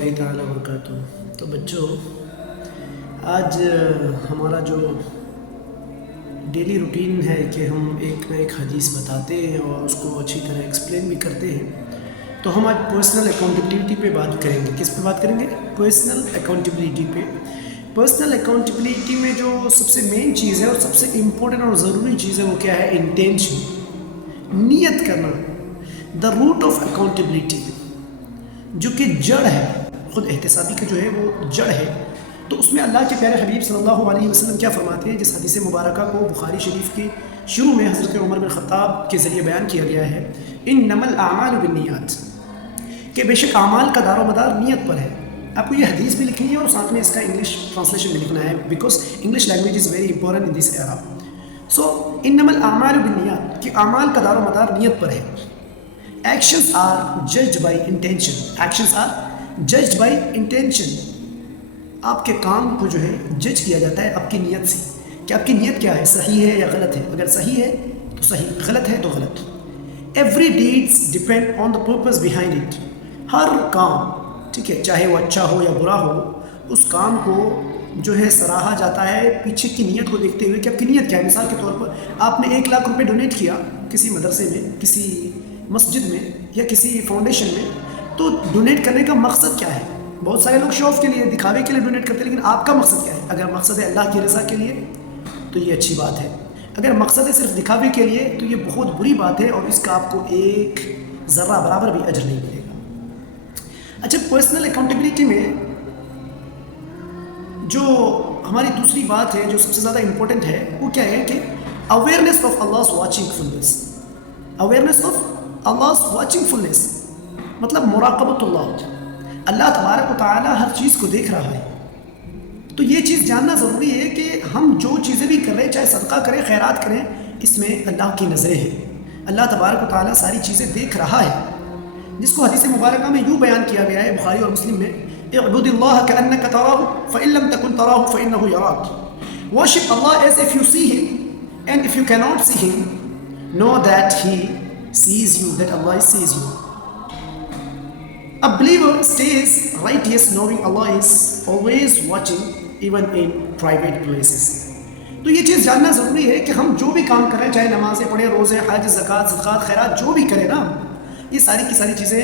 اللہ تعالیٰ وبرکاتہ۔ تو بچوں، آج ہمارا جو ڈیلی روٹین ہے کہ ہم ایک نہ ایک حدیث بتاتے ہیں اور اس کو اچھی طرح ایکسپلین بھی کرتے ہیں، تو ہم آج پرسنل اکاؤنٹیبلٹی پہ بات کریں گے۔ کس پہ بات کریں گے؟ پرسنل اکاؤنٹیبلٹی پہ۔ پرسنل اکاؤنٹیبلٹی میں جو سب سے مین چیز ہے اور سب سے امپورٹنٹ اور ضروری چیز ہے وہ کیا ہے؟ انٹینشن، نیت کرنا۔ دا روٹ آف اکاؤنٹیبلٹی، جو کہ جڑ ہے، خود احتسابی کا جو ہے وہ جڑ ہے۔ تو اس میں اللہ کے پیارے حبیب صلی اللہ علیہ وسلم کیا فرماتے ہیں، جس حدیث مبارکہ کو بخاری شریف کے شروع میں حضرت عمر بن خطاب کے ذریعے بیان کیا گیا ہے، انما الاعمال بالنیات، کہ بے شک اعمال کا دار و مدار نیت پر ہے۔ آپ کو یہ حدیث بھی لکھنی ہے اور ساتھ میں اس کا انگلش ٹرانسلیشن بھی لکھنا ہے، because English language is very important in this era. So انما الاعمال بالنیات، کہ اعمال کا دار و مدار نیت پر ہے۔ Actions are judged by intention, actions are judged by intention. آپ کے کام کو جو ہے جج کیا جاتا ہے آپ کی نیت سے، کہ آپ کی نیت کیا ہے، صحیح ہے یا غلط ہے۔ اگر صحیح ہے تو صحیح، غلط ہے تو غلط۔ Every deeds depend on the purpose behind it, ہر کام، ٹھیک ہے، چاہے وہ اچھا ہو یا برا ہو، اس کام کو جو ہے سراہا جاتا ہے پیچھے کی نیت کو دیکھتے ہوئے کہ آپ کی نیت کیا ہے۔ مثال کے طور پر آپ نے 1 لاکھ روپے ڈونیٹ کیا کسی مدرسے میں، کسی مسجد میں یا کسی فاؤنڈیشن میں، تو ڈونیٹ کرنے کا مقصد کیا ہے؟ بہت سارے لوگ شو آف کے لیے، دکھاوے کے لیے ڈونیٹ کرتے ہیں، لیکن آپ کا مقصد کیا ہے؟ اگر مقصد ہے اللہ کی رضا کے لیے تو یہ اچھی بات ہے، اگر مقصد ہے صرف دکھاوے کے لیے تو یہ بہت بری بات ہے، اور اس کا آپ کو ایک ذرہ برابر بھی اجر نہیں ملے گا۔ اچھا، پرسنل اکاؤنٹیبلٹی میں جو ہماری دوسری بات ہے جو سب سے زیادہ امپورٹنٹ ہے وہ کیا ہے کہ اویئرنیس آف اللہ's واچنگ فلنس۔ اویئرنیس آف اللہ's واچنگ فلنس مطلب مراقبۃ اللہ، اللہ تبارک و تعالیٰ ہر چیز کو دیکھ رہا ہے۔ تو یہ چیز جاننا ضروری ہے کہ ہم جو چیزیں بھی کر رہے ہیں، چاہے صدقہ کریں، خیرات کریں، اس میں اللہ کی نظریں ہیں، اللہ تبارک و تعالیٰ ساری چیزیں دیکھ رہا ہے، جس کو حدیث مبارکہ میں یوں بیان کیا گیا ہے بخاری اور مسلم میں، اعبد اللہ کأنک تراہ فإن لم تکن تراہ فإنہ یراک۔ Worship Allah as if you see him, and if you cannot see him, know that he sees you, that Allah sees you. A believer stays righteous knowing Allah is always watching, even in private places. تو یہ چیز جاننا ضروری ہے کہ ہم جو بھی کام کریں، چاہے نمازیں پڑھیں، روزے، حج، زکوٰۃ، صدقات، خیرات، جو بھی کریں نا، یہ ساری کی ساری چیزیں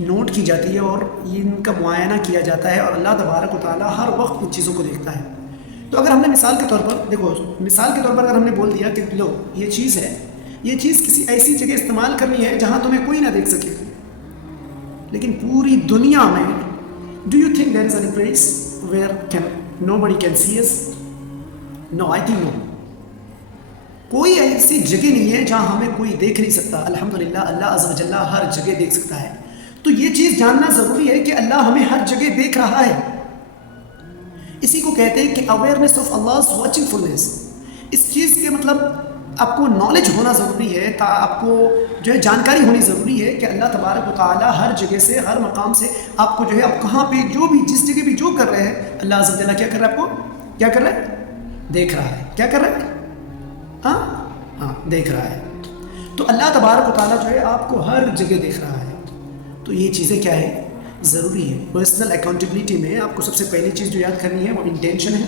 نوٹ کی جاتی ہے اور ان کا معائنہ کیا جاتا ہے، اور اللہ تبارک و تعالیٰ ہر وقت ان چیزوں کو دیکھتا ہے۔ تو اگر ہم نے مثال کے طور پر دیکھو، مثال کے طور پر اگر ہم نے بول دیا کہ لو یہ چیز ہے، یہ چیز کسی ایسی جگہ استعمال کرنی ہے جہاں تمہیں کوئی نہ دیکھ سکے، لیکن پوری دنیا میں do you think there is an place where nobody can see us? No, I think no. کوئی ایسی جگہ نہیں ہے جہاں ہمیں کوئی دیکھ نہیں سکتا۔ الحمدللہ اللہ عز و جل ہر جگہ دیکھ سکتا ہے۔ تو یہ چیز جاننا ضروری ہے کہ اللہ ہمیں ہر جگہ دیکھ رہا ہے۔ اسی کو کہتے ہیں کہ اویئرنیس آف اللہ's واچنگ فلنس۔ اس چیز کے مطلب آپ کو نالج ہونا ضروری ہے، آپ کو جو ہے جانکاری ہونی ضروری ہے کہ اللہ تبارک و تعالیٰ ہر جگہ سے، ہر مقام سے آپ کو جو ہے، آپ کہاں پہ جو بھی جس جگہ بھی جو کر رہے ہیں، اللہ عز و جل کیا کر رہا ہے؟ آپ کو کیا کر رہا ہے؟ دیکھ رہا ہے۔ کیا کر رہا ہے؟ ہاں، دیکھ رہا ہے۔ تو اللہ تبارک و تعالیٰ جو ہے آپ کو ہر جگہ دیکھ رہا ہے۔ تو یہ چیزیں کیا ہے؟ ضروری ہے۔ پرسنل اکاؤنٹیبلٹی میں آپ کو سب سے پہلی چیز جو یاد کرنی ہے وہ انٹینشن ہے۔